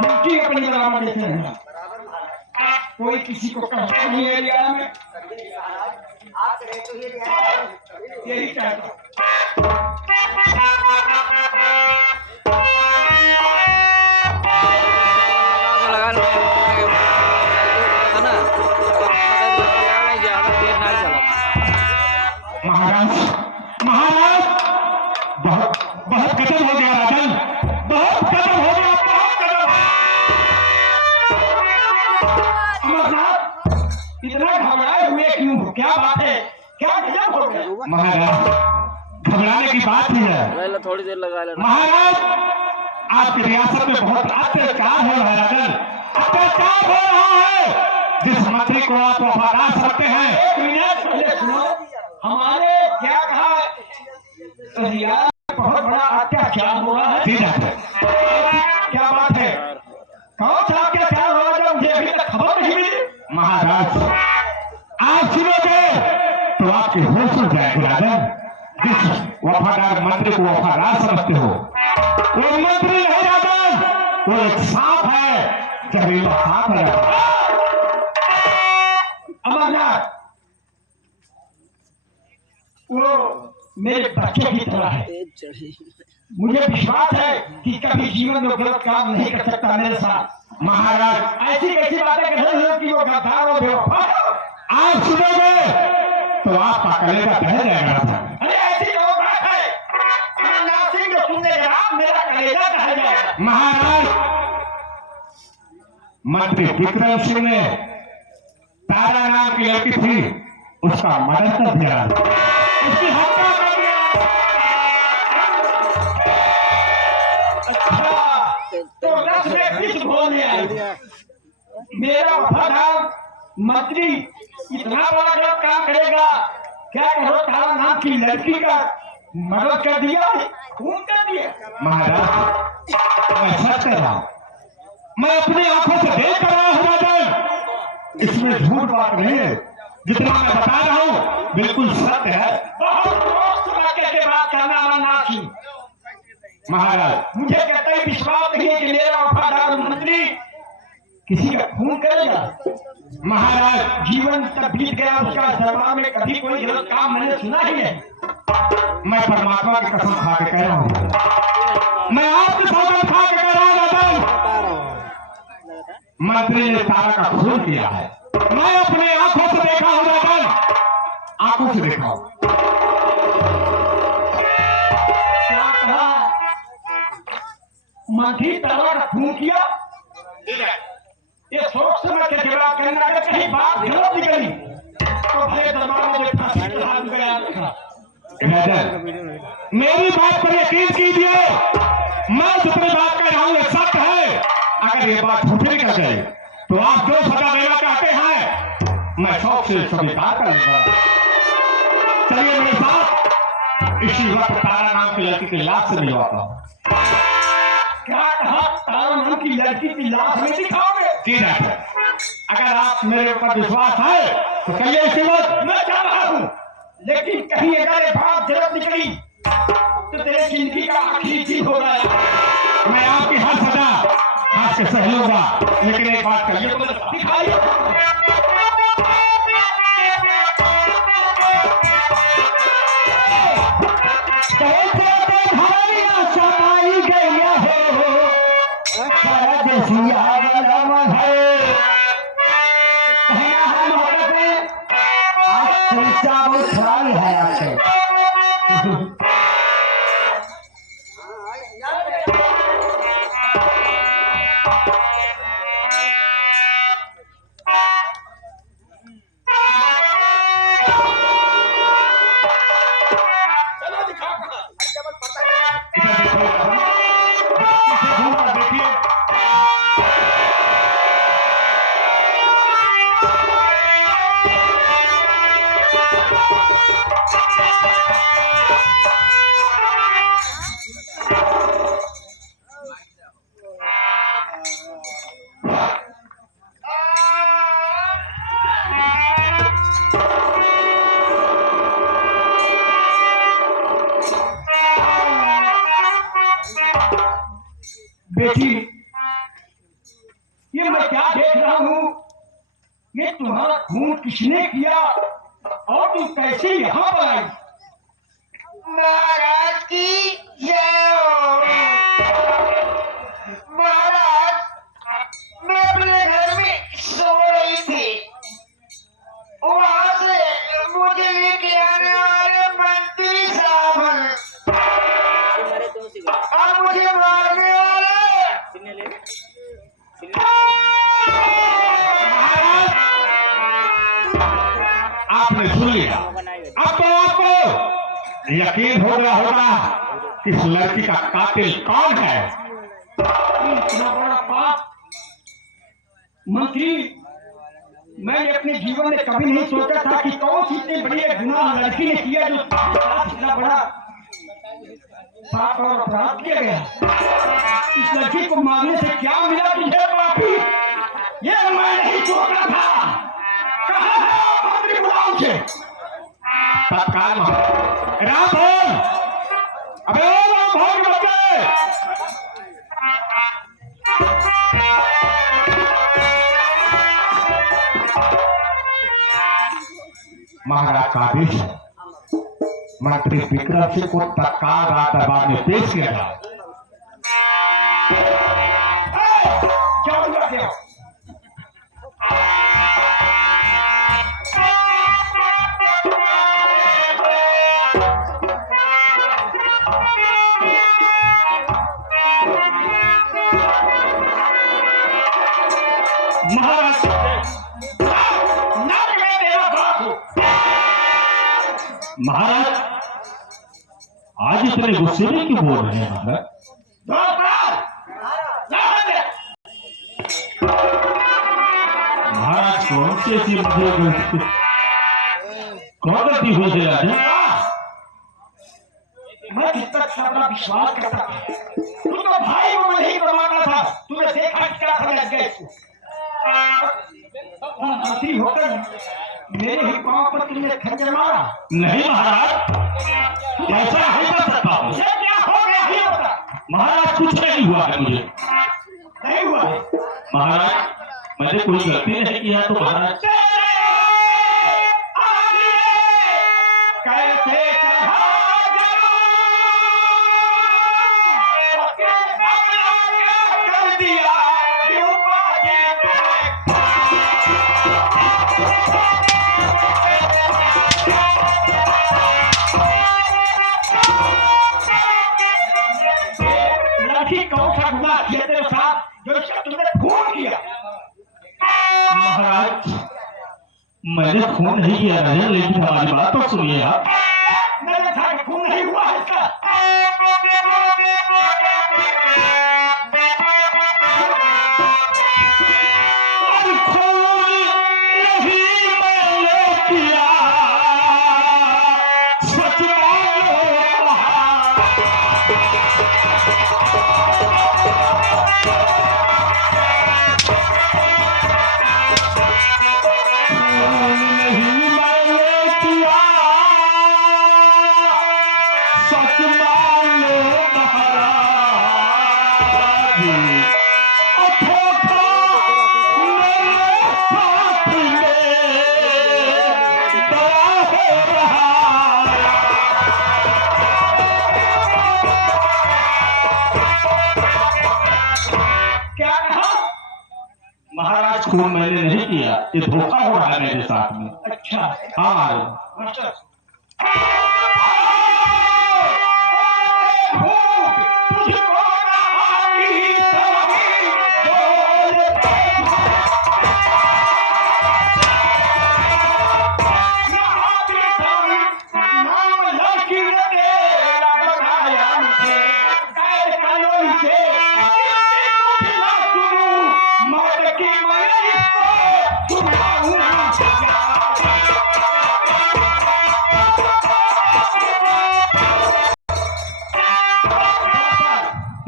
Duty अपनी बराबर देते हैं, कोई किसी को कष्ट नहीं है लिया में, यही चाहता महाराज। महाराज बहुत बहुत कदम हो गया राजन, बहुत कदम हो गया, बहुत कदम। अमरनाथ इतना घबराए हुए क्यों? क्या बात है? क्या गजब हो गया? महाराज घबराने की बात ही है। थोड़ी देर लगा लेना। महाराज आपकी रियासत में बहुत अत्याचार हो रहा है राजन, अत्याचार हो रहा है। जिस मंत्री को आप वफादार सकते हैं, एक मिनट पहले सुनो, हमारे क्या कहा बहुत बड़ा अत्याचार हो रहा है। क्या बात है? कौन सा अत्याचार हो रहा है? मुझे अभी तक खबर नहीं मिली। महाराज आप सुनोगे तो आपके होश उड़ जाएंगे राजन। जिस वफादार मंत्री को वफादार समझते हो, वो मंत्री नहीं राजन, वो एक सांप है, जहरीला सांप है। अमरनाथ वो मेरे बच्चे की तरह है, मुझे विश्वास है कि कभी जीवन में गलत काम नहीं कर सकता मेरे साथ। महाराज ऐसी कैसी बातें कर रहे हो कि वो गद्दार और बेवफा। आप सुनोगे तो आपका कलेजा बह जाएगा। अरे ऐसी कौन बात है? अमरनाथ सिंह जो सुनने लगा मेरा कलेजा बह जाएगा। महाराज मंत्री विक्रम सिंह ने तारा नाम की लड़की थी, उसका मर्डर कर दिया, उसकी हत्या कर दिया। अच्छा तो रस में विष घोलने आए। मेरा वफादार मंत्री इतना बड़ा गलत काम करेगा? क्या करो, तारा नाम की लड़की का मर्डर कर दिया, खून कर दिया। महाराज मैं सच कह रहा हूं, मैं अपनी आंखों से देख रहा हूं राजन, इसमें झूठ बात नहीं है। जितना मैं बता रहा हूँ बिल्कुल सत्य है। बहुत के बात करना अमरनाथ सिंह। महाराज मुझे कतई विश्वास नहीं है कि मेरा वफादार मंत्री किसी का खून करेगा। महाराज जीवन तक बीत गया उसका, दरबार में कभी कोई गलत काम मैंने सुना ही नहीं। मैं परमात्मा की कसम खा के कह रहा हूँ, मैं आपकी कसम खा के कह रहा हूँ मंत्री ने तारा का खून किया है। मैं अपने आंखों से देखा हूं राजन, आंखों से देखा हूं। क्या कहा? मंत्री तारा का खून किया? ये सोच समझ के जवाब करना, अगर कहीं बात गलत निकली तो भले दरबार में फांसी का हाथ गया था। मेरी बात पर यकीन कीजिए, मैं जितनी बात कर रहा हूं ये सत्य है। अगर ये बात झूठी निकल जाए तो आप जो सजा देना चाहते हैं मैं शौक से स्वीकार कर लूंगा। चलिए मेरे साथ इसी वक्त तारा नाम की लड़की की लाश से मिलवाता हूँ। क्या कहा? तारा नाम की लड़की की लाश में दिखाओगे? जी डॉक्टर, अगर आप मेरे ऊपर विश्वास है तो कहिए इसी वक्त। मैं जा रहा हूँ, लेकिन कहीं अगर ये बात गलत निकली तो तेरे जिंदगी का आखिरी दिन होगा। मैं आपकी हर सजा हाथ से सह लूंगा, लेकिन एक बात करिए तो दिखाइए। बेटी, ये मैं क्या देख रहा हूँ? ये तुम्हारा खून किसने किया और तुम कैसे यहाँ पर आई? महाराज की जय हो। महाराज, मैं अपने घर में सो रही थी, वहां से मुझे लेके आने वाले मंत्री साहब और मुझे मारने वाले आपने सुन लिया। अब तो आपको यकीन हो गया होगा कि इस लड़की का कातिल कौन है। इतना बड़ा पाप मंत्री, मैंने अपने जीवन में कभी नहीं सोचा था कि कौन सी इतनी बड़ी एक गुनाह लड़की ने किया जो इतना बड़ा पाप और अपराध किया गया। इस लड़की को मारने से क्या मिला तुझे पापी? ये मैं नहीं सोच रहा था। कहाँ है मंत्री? बुलाओ उसे। तत्काल राम भोग, अबे ओ राम भोग बच्चे, महाराज का आदेश है, मंत्री विक्रम सिंह को तत्काल रात दरबार में पेश किया जाए। क्या हुआ क्या? महाराज महाराज, आज इतने गुस्से में क्यों बोल रहे हैं महाराज? महाराज कौन से ऐसी कौन गलती हुई है राजा? मैं किस पर अपना विश्वास करता था। तू तो भाई को नहीं करवाना था। तूने देखा क्या समझ गया इसको? मंत्री होकर मेरे ही पांव पर तुमने खंजर मारा। नहीं महाराज, ऐसा नहीं कर सकता हूँ। ये क्या हो गया? ही होता महाराज कुछ नहीं हुआ है मुझे। नहीं हुआ है। महाराज मैंने कोई गलती नहीं किया तो महाराज कैसे कर दिया क्यों बाजी लड़की कौन सा गुनाह किया तेरे साथ जो तुमने खून किया? महाराज मैंने खून नहीं किया है, लेकिन हमारी बात तो सुनिए आप। मेरे साथ खून नहीं हुआ है इसका। महाराज खून मैंने नहीं किया, ये धोखा हो रहा है मेरे साथ में। अच्छा हाँ मास्टर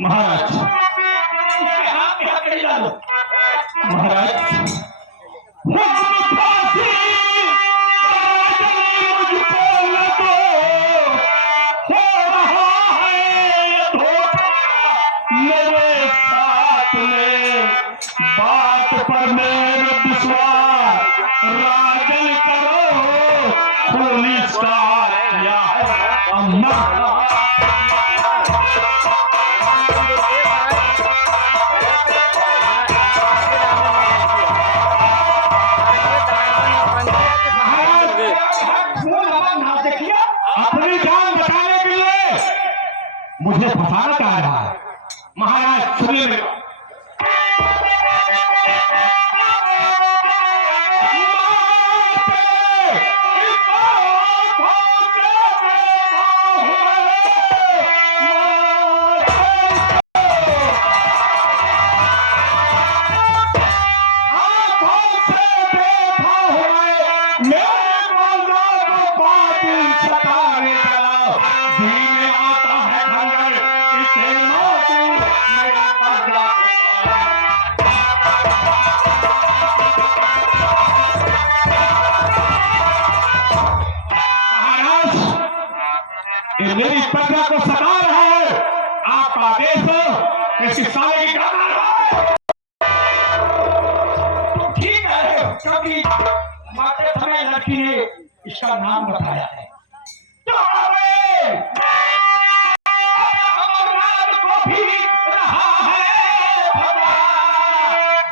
महाराज महाराज मेरे अपनी जान बचाने के लिए मुझे फंसाना चाह रहा है। महाराज सुनिए मेरे मेरी प्रजा को सता रहा है। आपका आदेश हो, इसकी साले की काट रहा है। तो ठीक है, क्योंकि माते समय लड़की ने इसका नाम बताया है। तो अमरनाथ को भी रहा है भला,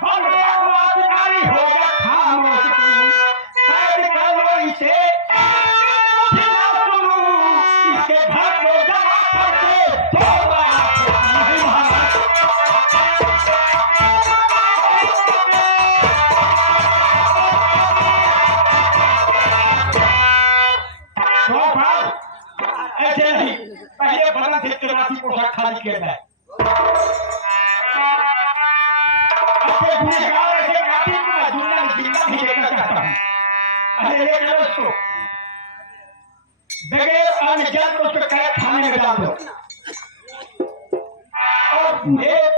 बन बकवासकारी हो गया खामोश तू, कैद कर लो इसे, मुझे ना सुनूं, इसके घर को जला करके छोड़ना नहीं महाराज। ऐसे नहीं, पहले बदन से 84 पोशाक खाली किया जाए। अच्छे गुनहगार ऐसे कातिल को दुनिया में जिंदा नहीं देखना चाहता हूँ। पहले ले चलो उसको, बगैर अन्न जल को उसको कैद खाने में डाल दो, और एक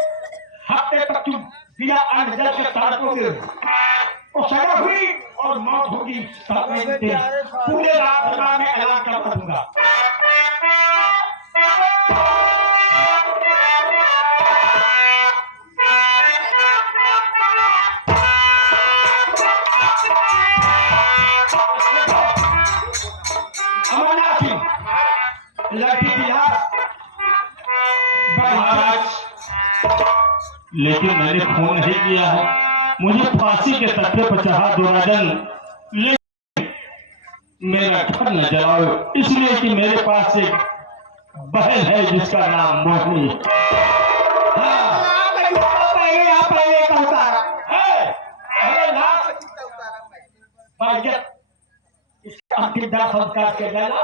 हफ्ते तक तुम बिना अन्न जल के सड़कोगे। वो सजा हुई और मौत होगी, पूरे रात में ऐलान कर दूंगा। अमरनाथ सिंह लड़की की लाश महाराज, लेकिन मैंने खून नहीं किया है। मुझे फांसी के तख्ते पर चढ़ा दो राजन, लेकिन मेरा घर न जलाओ, इसलिए कि मेरे पास एक बहन है जिसका नाम मोहिनी है। इसका अंतिम दाह संस्कार किया जाएगा।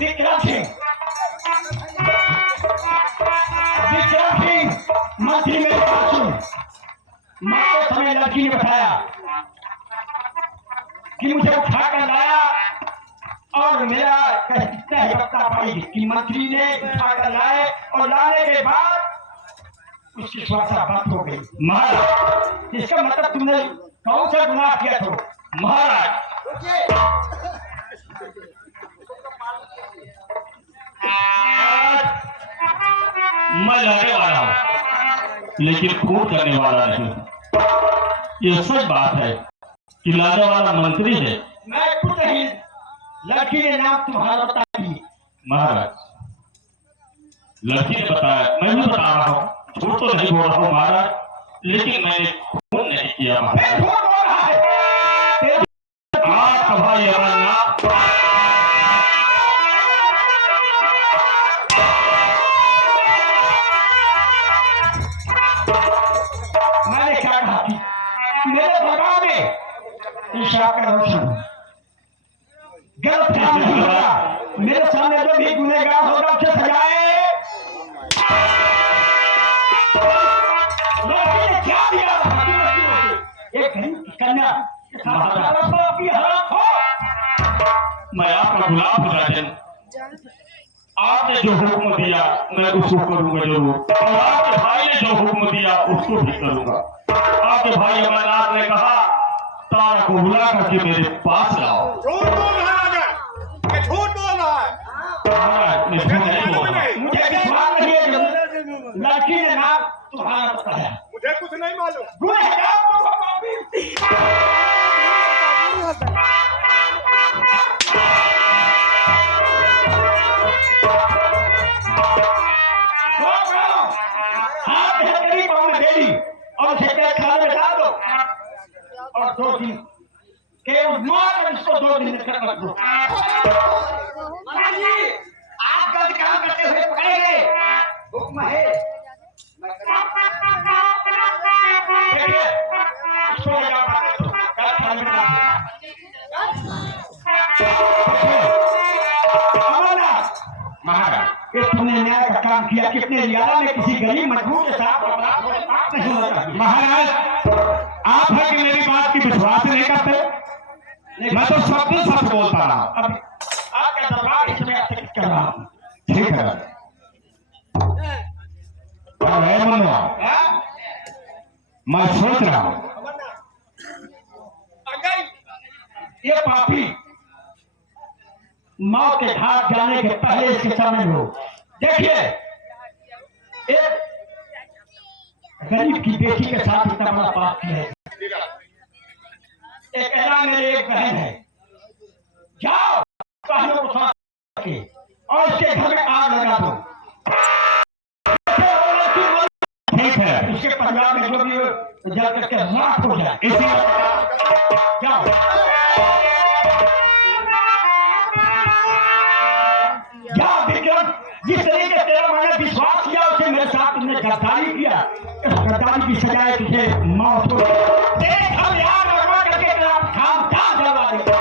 विक्रम सिंह मंत्री मेरे पास सुन, मारते समय लड़की ने बताया कि मुझे उठा कर लाया, और मेरा कितना ही बता पाई कि मंत्री ने उठा कर लाए, और लाने के बाद उसकी श्वासा बंद हो गई। महाराज, इसका मतलब तुमने कौन सा गुनाह किया था? महाराज मैं लड़ने वाला हूँ, लेकिन खून करने वाला नहीं। ये सच बात है कि लाने वाला मंत्री है। मैं कुछ नहीं, लड़की ने नाम तुम्हारा बता दी। महाराज, लड़की ने बताया, मैं भी बता रहा हूँ, झूठ तो नहीं बोल रहा हूँ महाराज, लेकिन मैंने खून नहीं किया महाराज। झूठ बोल रहा है। आप भाई अमरनाथ, मैंने क्या कहा थी? मेरे दरबार में ईशा का रोशन गलत काम नहीं होगा। मेरे सामने जो भी गुनहगार होगा उसे सजाए। लड़की ने क्या दिया? एक कन्या मैं आपका गुलाम हूँ राजन। आपने जो हुक्म दिया मैं उसको करूंगा जरूर, और आपके भाई ने जो हुक्म दिया उसको भी करूंगा। आपके भाई अमरनाथ ने कहा तारा को बुला करके मेरे पास लाओ। झूठ बोल रहा है, ये झूठ बोल रहा है। महाराज, मैं झूठ नहीं बोल रहा। मुझे विश्वास नहीं है। लड़की ने नाम तुम्हारा बताया। मुझे कुछ नहीं मालूम। गुनहगार को 2 दिन केवल मात्र इसको 2 दिन तक रख दो। महाराज जी आप गलत काम करते हुए पकड़े गए, हुक्म है। देखिए इसको ले जाओ क्या थाने में महाराज ये तुमने न्याय का काम किया, कितने रियाला में किसी गरीब मजदूर के साथ अपराध नहीं होता। महाराज आप है कि मेरी बात की विश्वास नहीं करते, मैं तो सब सच बोलता रहा। अब आपका दरबार इसमें स्थगित कर रहा हूं। ठीक है अरे मनुआ, मैं सोच रहा हूँ ये पापी मौत के घाट जाने के पहले इसके समय हो। देखिए एक गरीब की बेटी के साथ इतना बड़ा पाप किया है। एक ऐलान मेरी एक बहन है, जाओ बहनों को साथ के और इसके घर में आग लगा दो। ठीक है, इसके परिवार में जो भी जल करके राख हो जाए। इसी जाओ जाओ विक्रम, जिस तरीके से तेरा मैंने विश्वास किया उसे मेरे साथ तुमने गद्दारी किया, इस गद्दारी की सजाए तुझे मौत हो। देख हम यार लगवा करके तेरा खानदान जलवा देंगे।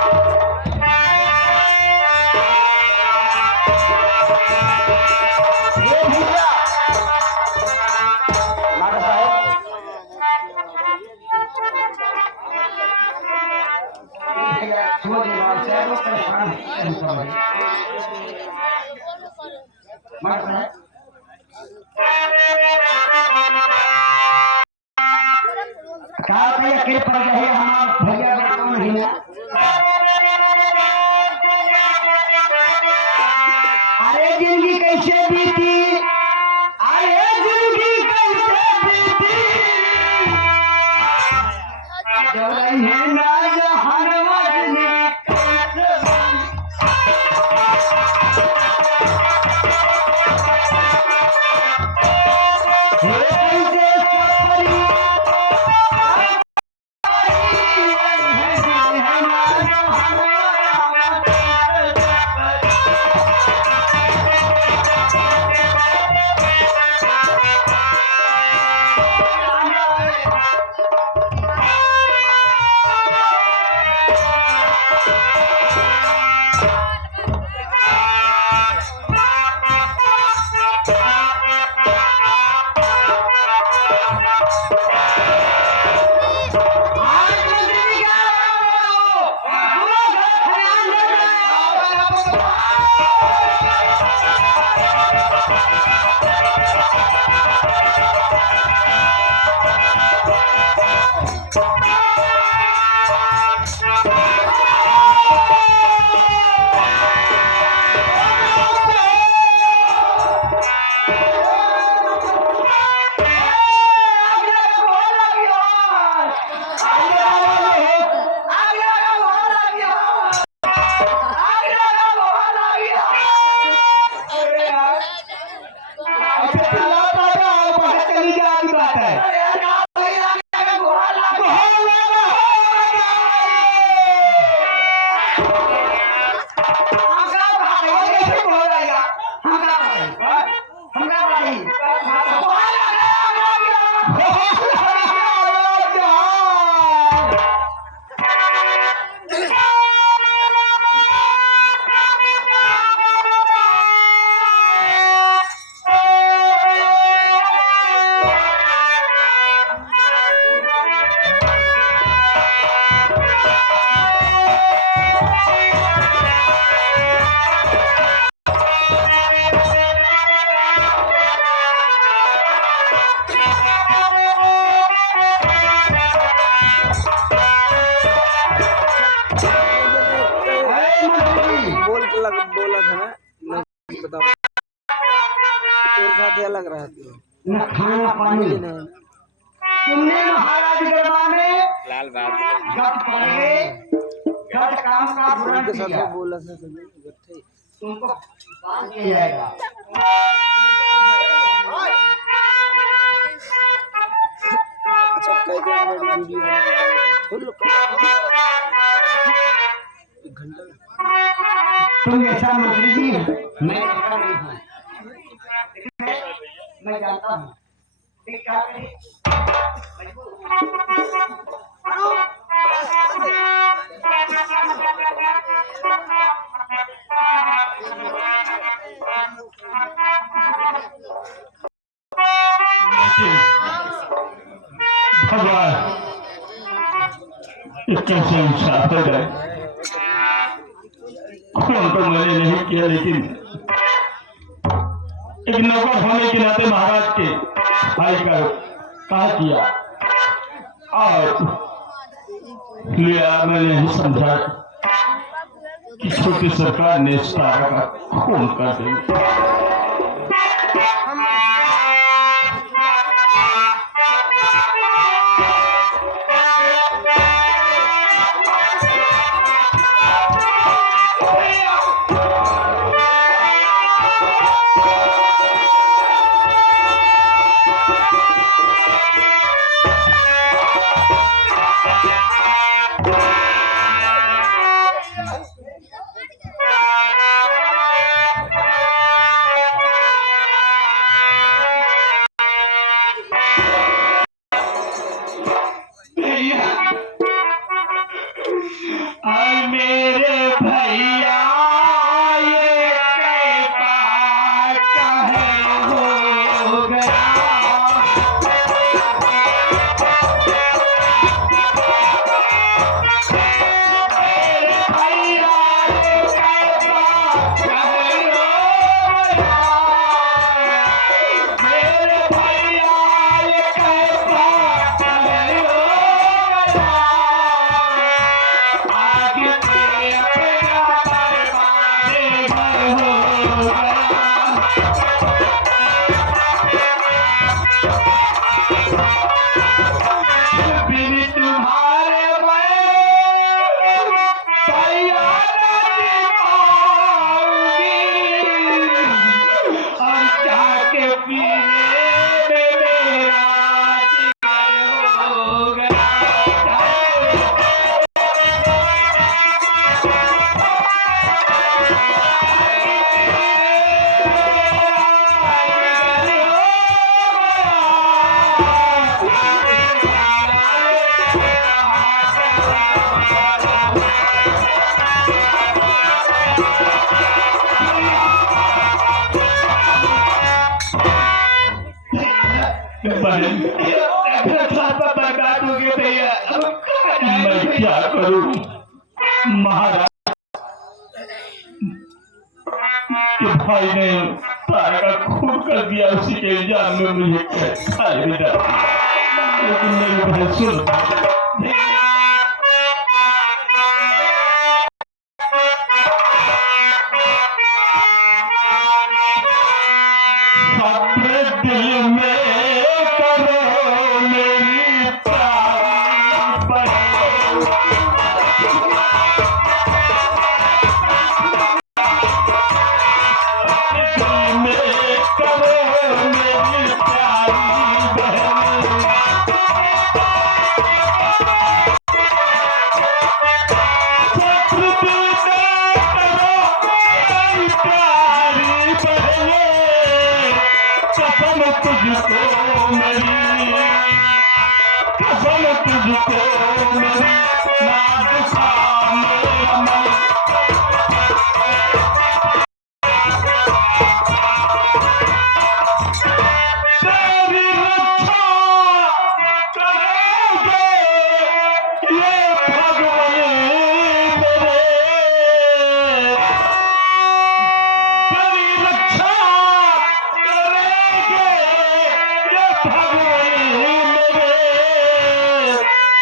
अकेले पड़ गए हमारे भैया नहीं। अरे जिंदगी कैसे बीती, अरे जिंदगी कैसे बीती, जब है ना जहानवाद ने बोला था ना, बताओ तो साथ लग रहा था न खाना पानी नहीं। तुमने महाराज दरबार में लाल बात गप पड़ गए, गलत काम का बुरा उनके साथ किया, बोला था सभी इकट्ठे तुमको बांध दिया जाएगा। अच्छा कई मिनट वीडियो बनाया फुल एक घंटा तुम ऐसा मंत्री जी मैं ऐसा नहीं हूँ मैं जानता हूँ कि क्या करें भगवान ये कैसे इंसाफ हो गए। खून तो मैंने नहीं किया लेकिन एक नौकर होने के नाते महाराज के भाई का कहा किया और लिया मैंने नहीं समझा कि छोटी सरकार ने इस तारा का खून कर दिया। मैं क्या करूं महाराज के भाई ने तारा का खून कर दिया उसी के इल्जाम में मुझे खाली बिता लेकिन मेरी बहन सुन दिल में करो मेरी तुझको मेरी कसम तुझको मेरी ना दुखा मेरा मन तेरी रक्षा करेंगे ये भगवान मेरे तेरी रक्षा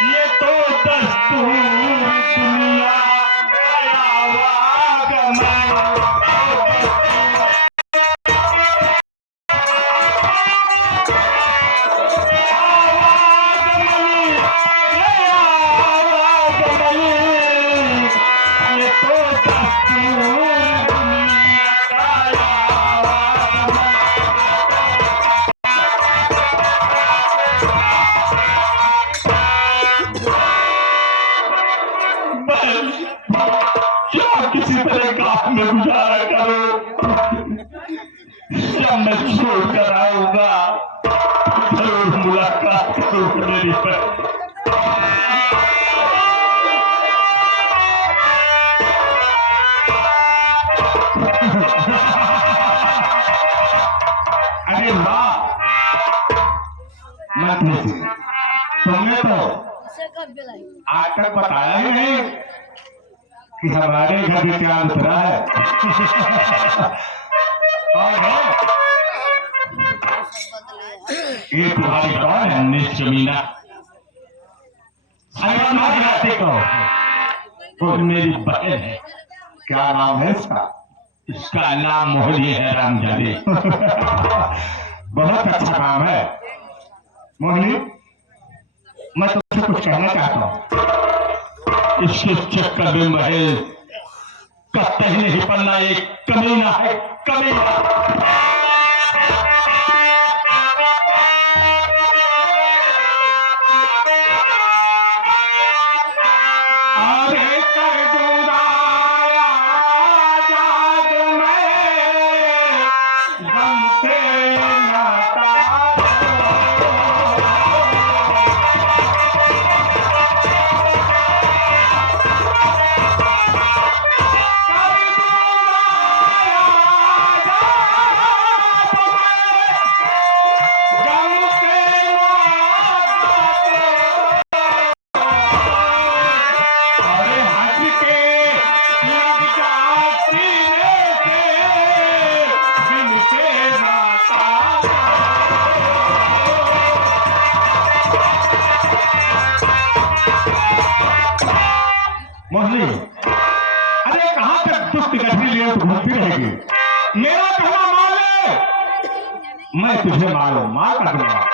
ये तो दस्तूर वादा करो, जब मैं छोड़ कर आऊंगा जरूर मुलाकात करूंगा मेरी बहन। अरे वाह, मत पूछिए, तुमने तो आज तक बताया ही नहीं कि हमारे घर में क्या उतरा है। कौन है ये? तुम्हारी कौन है? नीच जमीना को मेरी बहन है। क्या नाम है इसका? इसका नाम मोहनी है रामजानी। बहुत अच्छा नाम है मोहनी। मैं तुमसे कुछ कहना चाहता हूँ, इसके चक्कर में महल कतई नहीं पड़ना। एक कमीना है, कमीना। अरे कर दूंगा याद मैं गम से नाता। मोहनी, अरे कहां तक दुष्ट गठरी लिए घूमती रहेगी? मेरा कहना मान ले, मैं तुझे मार कर दूंगा।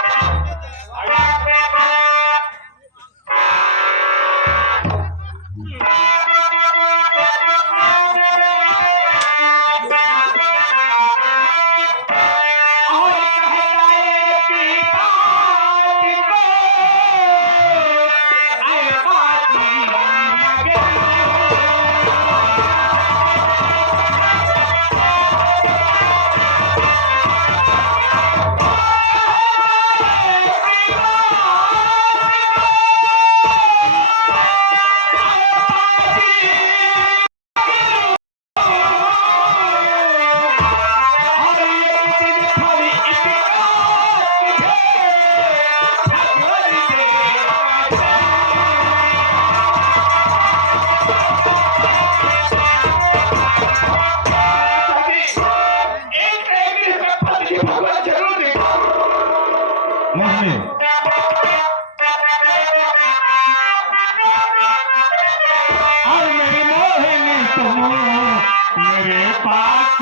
और मेरी मोहिनी तुम मेरे पास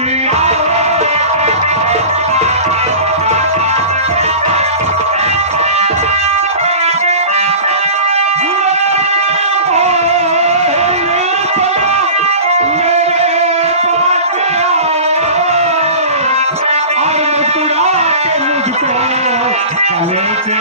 और मुस्कुरा के मुझको गले से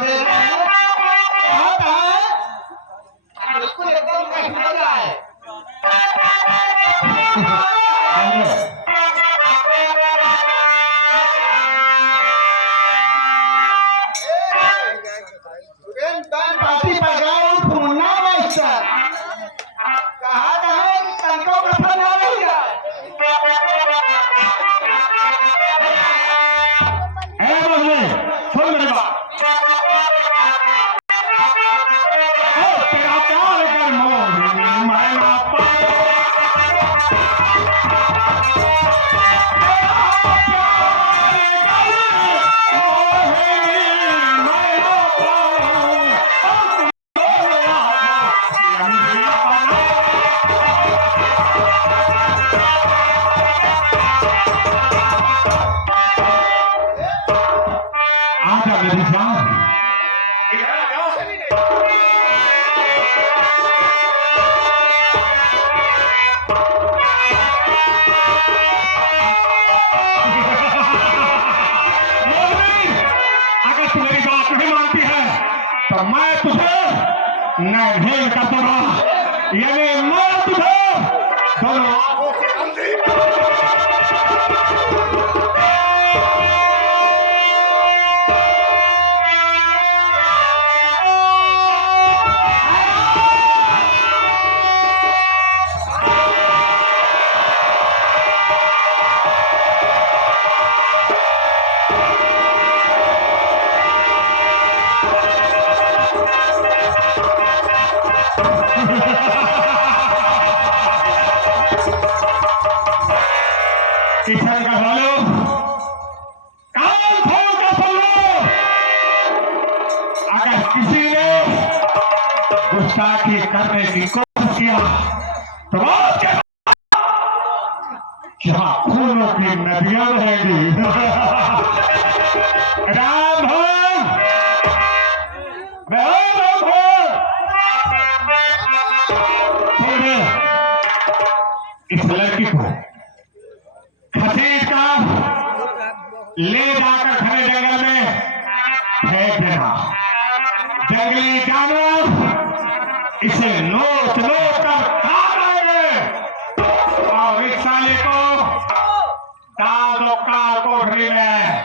दे कहाँ है बिल्कुल एकदम कहीं ना जाए पार्टी पर गया मुन्ना मास्टर कहा है तनको कथा ना रही है सुन मेरी बात तेरा प्यार कर मोहिनी मैं ना आजा मेरी जान अगर तू मेरी बात नहीं मानती है तो मैं तुझे नैन कर दूंगा यानी मैं तुझे दोनों आंखों से अंधी किशन का वालों कान खोल कर सुन लो अगर किसी ने गुस्ताखी करने की कोशिश किया तो जहां खूनों की नदियां बहेंगी राम हो इस लड़की को खसीट का ले जाकर घने जंगल में फेंक देना जंगली जानवर इसे नोच नोच कर खा जाएंगे और इस साले को डाल दो कार कोठरी में